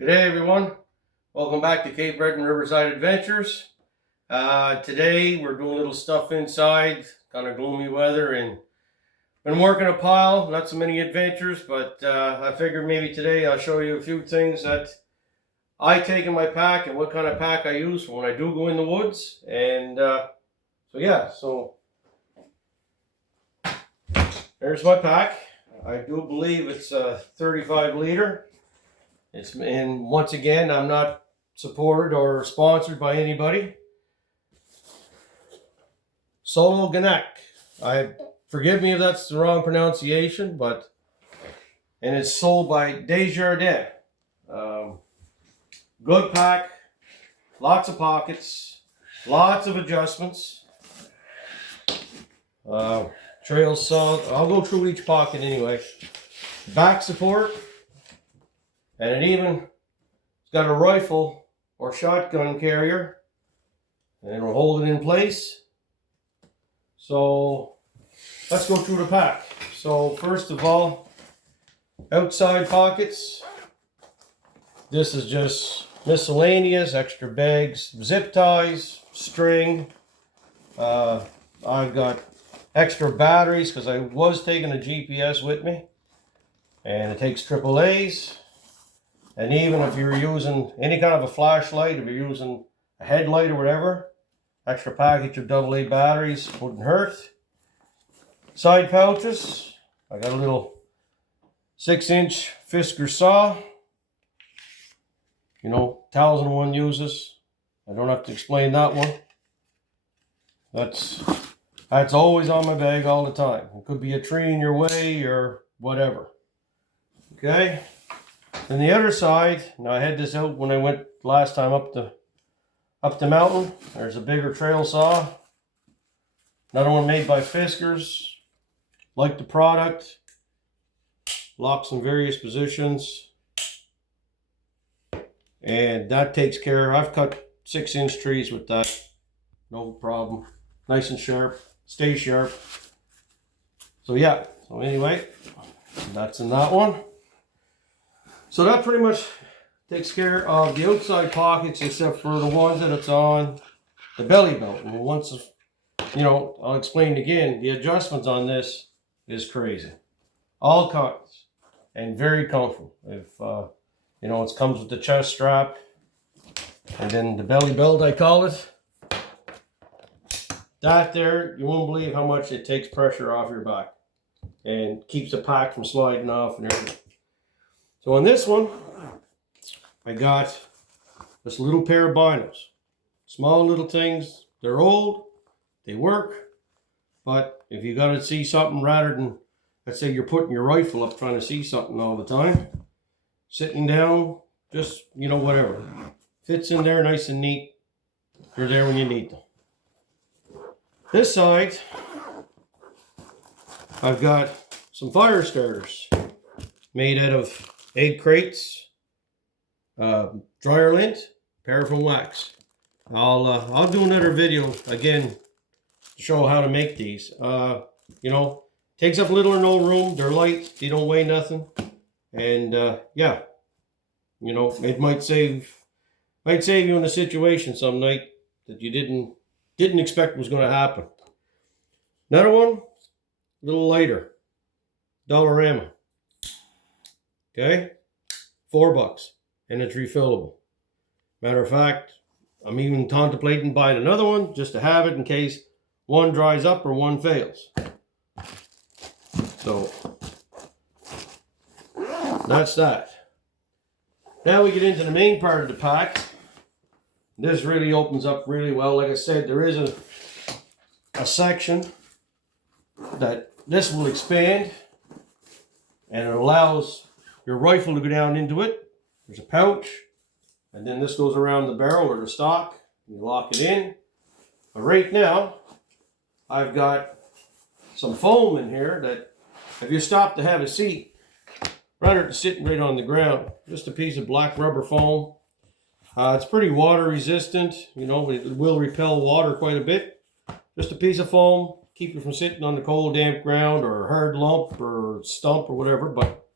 Good day, everyone. Welcome back to Cape Breton Riverside Adventures. Today we're doing a little stuff inside, kind of gloomy weather, and been working a pile. Not so many adventures, but I figured maybe today I'll show you a few things that I take in my pack and what kind of pack I use for when I do go in the woods. And so there's my pack. I do believe it's a 35 liter. And once again, I'm not supported or sponsored by anybody. Solo Ganak. Forgive me if that's the wrong pronunciation, and it's sold by Desjardins. Good pack, lots of pockets, lots of adjustments. Trail saw. I'll go through each pocket anyway. Back support. And it's got a rifle or shotgun carrier, and it'll hold it in place. So let's go through the pack. So first of all, outside pockets. This is just miscellaneous, extra bags, zip ties, string. I've got extra batteries because I was taking a GPS with me, and it takes AAAs. And even if you're using any kind of a flashlight, if you're using a headlight or whatever, extra package of AA batteries wouldn't hurt. Side pouches. I got a little 6-inch Fisker saw. You know, Townsend one uses. I don't have to explain that one. That's always on my bag all the time. It could be a tree in your way or whatever. Okay. And the other side, now I had this out when I went last time up the mountain. There's a bigger trail saw. Another one made by Fiskars. Like the product. Locks in various positions. And that takes care. I've cut 6-inch trees with that. No problem. Nice and sharp. Stay sharp. So yeah. So anyway, that's in that one. So that pretty much takes care of the outside pockets, except for the ones that it's on the belly belt. And once, I'll explain again, the adjustments on this is crazy. All kinds. And very comfortable. If, it comes with the chest strap. And then the belly belt, I call it. That there, you won't believe how much it takes pressure off your back. And keeps the pack from sliding off and everything. So on this one, I got this little pair of binos. Small little things. They're old. They work. But if you got to see something rather than, let's say you're putting your rifle up trying to see something all the time. Sitting down, just, whatever. Fits in there nice and neat. They're there when you need them. This side, I've got some fire starters made out of egg crates, dryer lint, paraffin wax. I'll do another video again to show how to make these. Takes up little or no room. They're light. They don't weigh nothing. And it might save you in a situation some night that you didn't expect was going to happen. Another one, a little lighter, Dollarama. Okay, $4, and it's refillable. Matter of fact, I'm even contemplating buying another one just to have it in case one dries up or one fails. So that's that. Now we get into the main part of the pack. This really opens up really well. Like I said, there is a section that this will expand, and it allows your rifle to go down into it. There's a pouch, and then this goes around the barrel or the stock, and you lock it in. But right now, I've got some foam in here that if you stop to have a seat, rather than sitting right on the ground, just a piece of black rubber foam. It's pretty water resistant. It will repel water quite a bit. Just a piece of foam, keep you from sitting on the cold, damp ground or hard lump or stump or whatever. But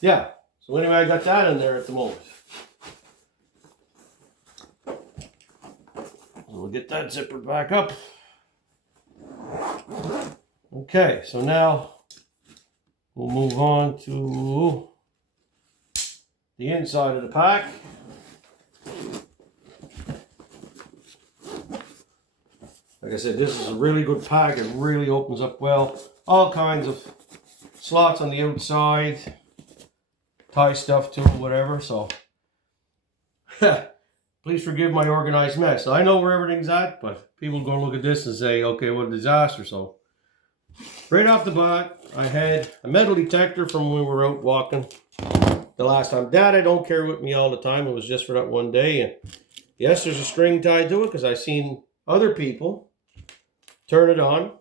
yeah, So anyway, I got that in there at the moment. We'll get that zipper back up. Okay, so now we'll move on to the inside of the pack. Like I said, this is a really good pack. It really opens up well. All kinds of slots on the outside. Tie stuff to it, whatever. So, please forgive my organized mess. I know where everything's at, but people go look at this and say, okay, what a disaster. So, right off the bat, I had a metal detector from when we were out walking the last time. That I don't carry with me all the time. It was just for that one day. And yes, there's a string tied to it because I've seen other people turn it on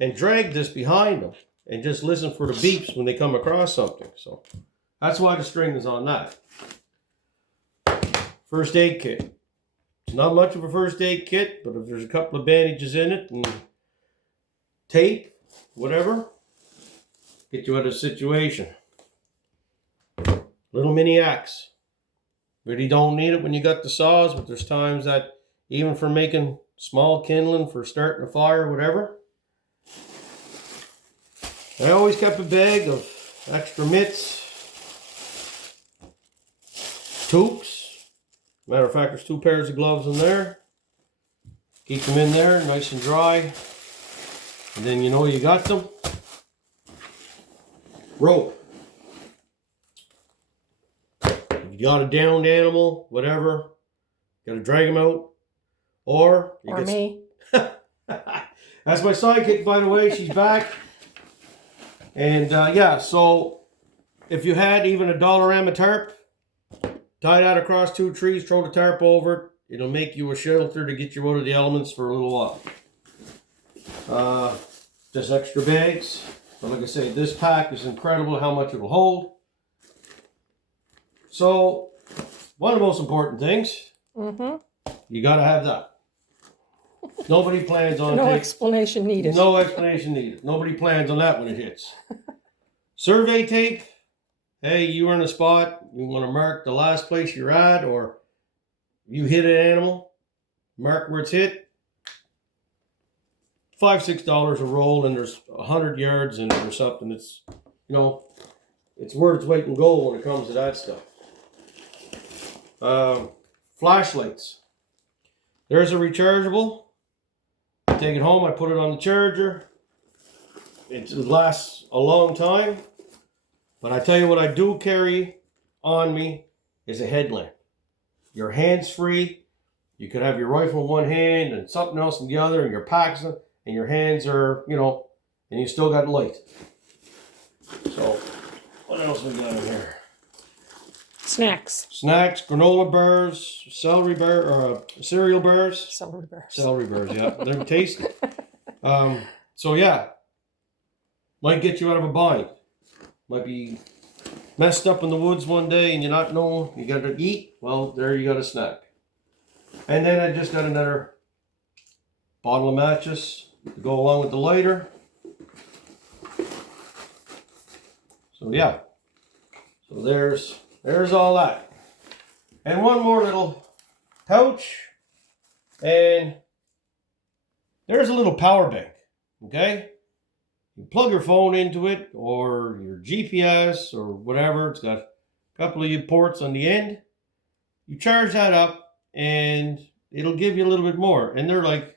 and drag this behind them and just listen for the beeps when they come across something. So that's why the string is on that. First aid kit. It's not much of a first aid kit, but if there's a couple of bandages in it and tape, whatever, get you out of a situation. Little mini axe. Really don't need it when you got the saws, but there's times that even for making small kindling for starting a fire, whatever. I always kept a bag of extra mitts, toques. Matter of fact, there's 2 pairs of gloves in there. Keep them in there, nice and dry. And then you know you got them. Rope. If you got a downed animal, whatever, got to drag them out. Or me. That's my sidekick, by the way. She's back. And yeah, so if you had even a Dollarama tarp, tie that across 2 trees, throw the tarp over it. It'll make you a shelter to get you out of the elements for a little while. Just extra bags. But like I say, this pack is incredible how much it will hold. So, one of the most important things, you got to have that. Nobody plans on No explanation needed. No explanation needed. Nobody plans on that when it hits. Survey tape. Hey, you were in a spot. You want to mark the last place you're at, or you hit an animal. Mark where it's hit. $5, $6 a roll, and there's 100 yards in it or something. It's, you know, it's worth its weight in gold when it comes to that stuff. Flashlights. There's a rechargeable. I take it home, I put it on the charger. It lasts a long time. But I tell you what I do carry on me is a headlamp. Your hands free. You could have your rifle in one hand and something else in the other, and your packs and your hands are, you know, and you still got light. So, what else we got in here? Snacks. Snacks, granola bars, celery bar, or cereal bars. Celery bars. Celery bars, yeah. They're tasty. So yeah, might get you out of a bind. Might be messed up in the woods one day and you not know you got to eat. Well, there you got a snack. And then I just got another bottle of matches to go along with the lighter. So yeah, so there's all that. And one more little pouch. And there's a little power bank. Okay? You plug your phone into it or your GPS or whatever. It's got a couple of ports on the end. You charge that up and it'll give you a little bit more. And they're like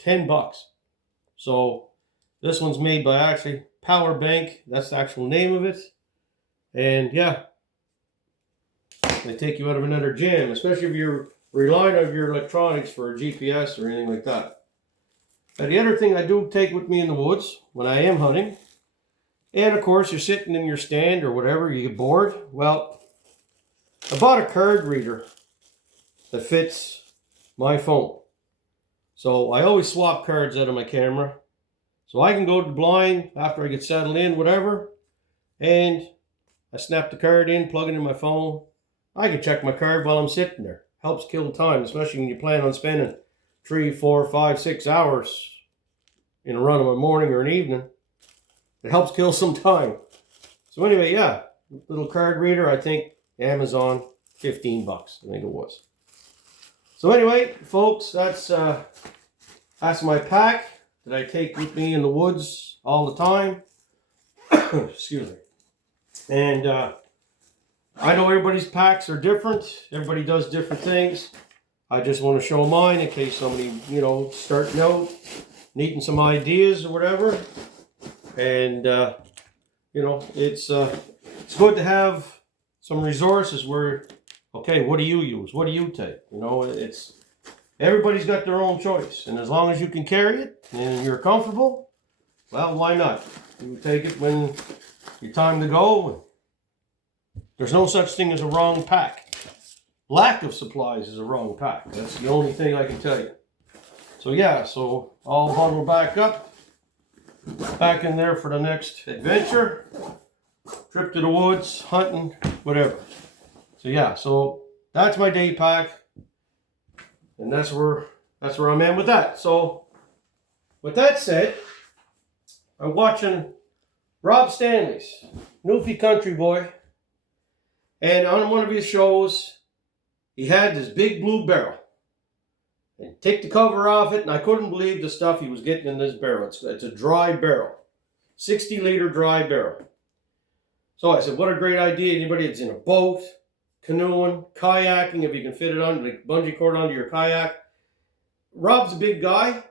$10. So this one's made by actually Power Bank. That's the actual name of it. And yeah, they take you out of another jam, especially if you're relying on your electronics for a GPS or anything like that. Now, the other thing I do take with me in the woods when I am hunting, and of course you're sitting in your stand or whatever, you get bored. Well, I bought a card reader that fits my phone. So I always swap cards out of my camera. So I can go to the blind after I get settled in, whatever, and I snap the card in, plug it in my phone. I can check my card while I'm sitting there. Helps kill time, especially when you plan on spending 3, 4, 5, 6 hours in a run of a morning or an evening. It helps kill some time. So anyway, yeah, little card reader, I think Amazon, 15 bucks, I think it was. So anyway, folks, that's my pack that I take with me in the woods all the time. Excuse me. And I know everybody's packs are different. Everybody does different things. I just want to show mine in case somebody, starting out, needing some ideas or whatever. And, it's good to have some resources where, okay, what do you use? What do you take? Everybody's got their own choice. And as long as you can carry it and you're comfortable, well, why not? You take it when your time to go. There's no such thing as a wrong pack. Lack of supplies is a wrong pack. That's the only thing I can tell you. So yeah, so I'll bundle back up. Back in there for the next adventure. Trip to the woods, hunting, whatever. So yeah, so that's my day pack. And that's where I'm at with that. So with that said, I'm watching Rob Stanley's Newfie Country Boy. And on one of his shows, he had this big blue barrel. And take the cover off it, and I couldn't believe the stuff he was getting in this barrel. It's a dry barrel. 60-liter dry barrel. So I said, what a great idea. Anybody that's in a boat, canoeing, kayaking, if you can fit it on the bungee cord onto your kayak. Rob's a big guy.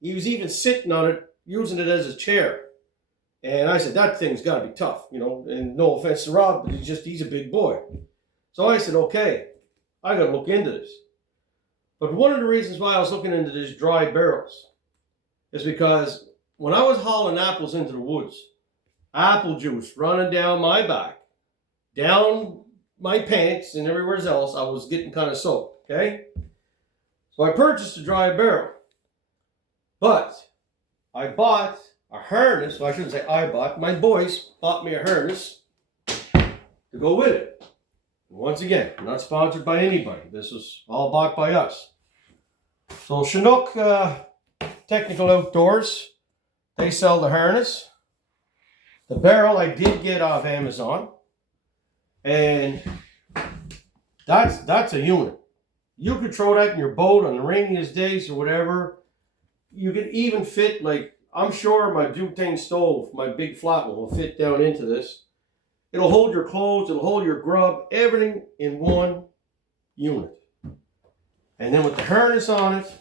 He was even sitting on it, using it as a chair. And I said, that thing's got to be tough, and no offense to Rob, but he's a big boy. So I said, okay, I got to look into this. But one of the reasons why I was looking into these dry barrels is because when I was hauling apples into the woods, apple juice running down my back, down my pants and everywhere else, I was getting kind of soaked, okay? So I purchased a dry barrel. But I bought a harness, well I shouldn't say I bought, my boys bought me a harness to go with it. Once again, I'm not sponsored by anybody. This was all bought by us. So Chinook Technical Outdoors, they sell the harness. The barrel I did get off Amazon. And that's a unit. You could throw that in your boat on the rainiest days or whatever. You could even fit, I'm sure my butane stove, my big flat one, will fit down into this. It'll hold your clothes, it'll hold your grub, everything in one unit. And then with the harness on it,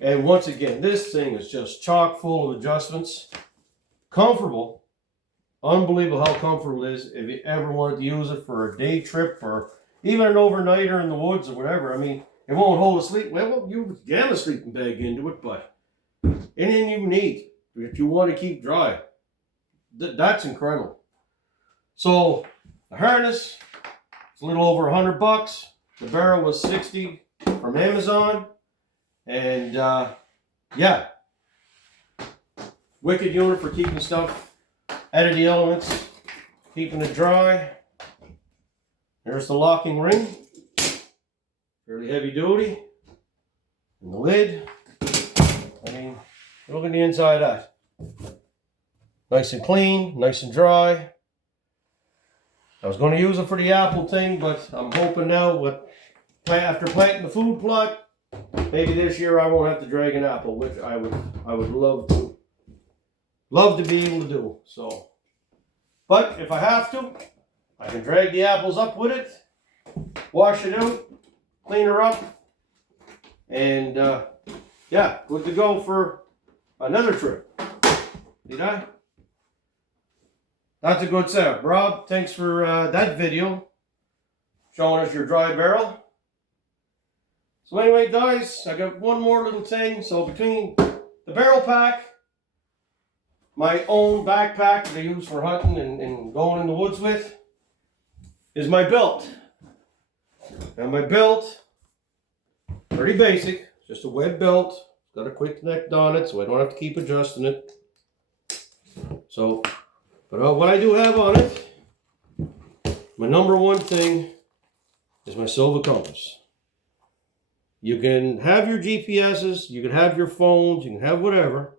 and once again, this thing is just chock full of adjustments. Comfortable. Unbelievable how comfortable it is if you ever wanted to use it for a day trip or even an overnighter in the woods or whatever. I mean, it won't hold a sleep. Well, you jam a sleeping bag into it, but anything you need if you want to keep dry. That's incredible. So the harness is a little over $100. The barrel was $60 from Amazon. And yeah, wicked unit for keeping stuff out of the elements, keeping it dry. There's the locking ring, fairly heavy duty. And the lid, I mean, look at the inside of that. Nice and clean, nice and dry. I was going to use it for the apple thing, but I'm hoping now after planting the food plot, maybe this year I won't have to drag an apple, which I would love to be able to do. So, but if I have to, I can drag the apples up with it, wash it out, clean her up, and yeah, good to go for another trip. Did I? That's a good setup. Rob, thanks for that video showing us your dry barrel. So anyway, guys, I got one more little thing. So between the barrel pack, my own backpack that I use for hunting and going in the woods with, is my belt. And my belt, pretty basic, just a web belt. Got a quick neck on it, so I don't have to keep adjusting it. So, but what I do have on it, my number one thing is my silver compass. You can have your GPSs, you can have your phones, you can have whatever.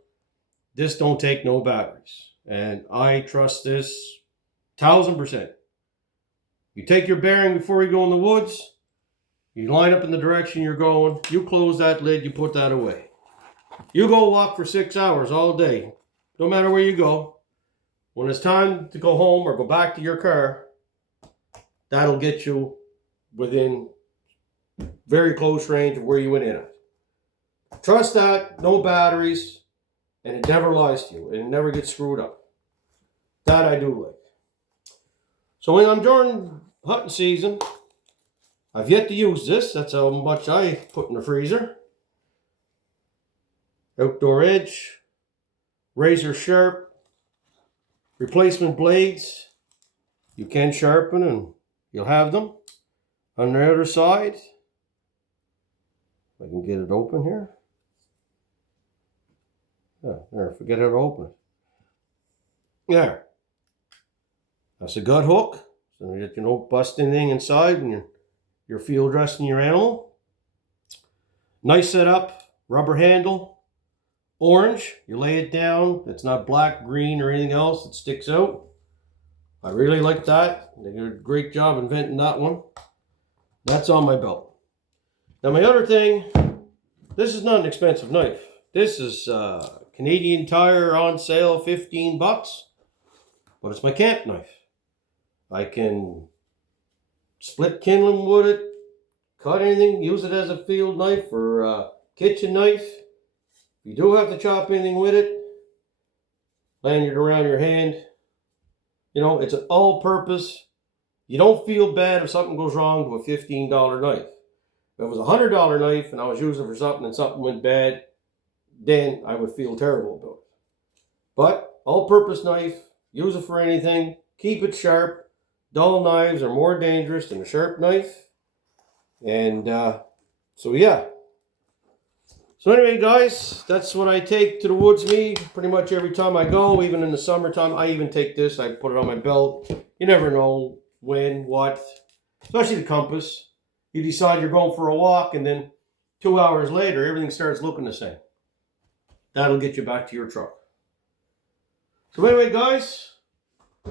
This don't take no batteries. And I trust this 1000%. You take your bearing before you go in the woods. You line up in the direction you're going. You close that lid. You put that away. You go walk for 6 hours all day. No matter where you go. When it's time to go home or go back to your car, that'll get you within very close range of where you went in at. Trust that. No batteries. And it never lies to you. And it never gets screwed up. That I do like. So when I'm during hunting season, I've yet to use this. That's how much I put in the freezer. Outdoor Edge, razor sharp, replacement blades. You can sharpen and you'll have them. On the other side, if I can get it open here. Yeah, there, forget how to open it. There. That's a gut hook, so that you don't bust anything inside when you're field dressing your animal. Nice setup, rubber handle, orange. You lay it down. It's not black, green, or anything else. It sticks out. I really like that. They did a great job inventing that one. That's on my belt. Now my other thing, this is not an expensive knife. This is Canadian Tire on sale, $15, but it's my camp knife. I can split kindling with it, cut anything, use it as a field knife or a kitchen knife. If you do have to chop anything with it, lanyard around your hand. You know, it's an all-purpose. You don't feel bad if something goes wrong with a $15 knife. If it was a $100 knife and I was using it for something and something went bad, then I would feel terrible about it. But all-purpose knife, use it for anything, keep it sharp. Dull knives are more dangerous than a sharp knife. And so yeah. So anyway, guys, that's what I take to the woods pretty much every time I go. Even in the summertime, I even take this. I put it on my belt. You never know when, what. Especially the compass. You decide you're going for a walk, and then 2 hours later, everything starts looking the same. That'll get you back to your truck. So anyway, guys,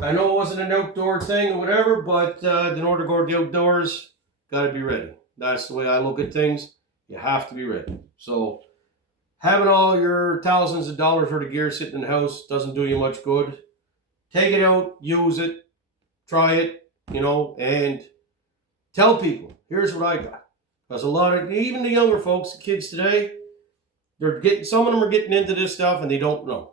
I know it wasn't an outdoor thing or whatever, but in order to go to the outdoors, got to be ready. That's the way I look at things. You have to be ready. So having all your thousands of dollars worth of gear sitting in the house doesn't do you much good. Take it out, use it, try it, you know, and tell people, here's what I got. Because a lot of, even the younger folks, the kids today, some of them are getting into this stuff and they don't know.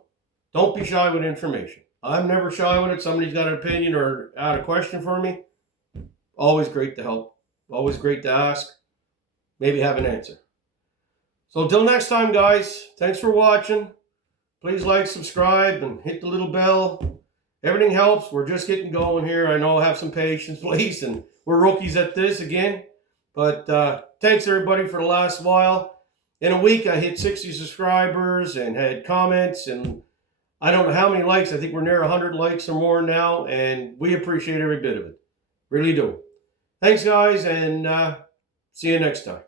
Don't be shy with information. I'm never shy with it. Somebody's got an opinion or had a question for me. Always great to help. Always great to ask. Maybe have an answer. So until next time, guys, thanks for watching. Please like, subscribe, and hit the little bell. Everything helps. We're just getting going here. I know, have some patience, please. And we're rookies at this again. But thanks, everybody, for the last while. In a week, I hit 60 subscribers and had comments, and I don't know how many likes. I think we're near 100 likes or more now, and we appreciate every bit of it. Really do. Thanks, guys, and see you next time.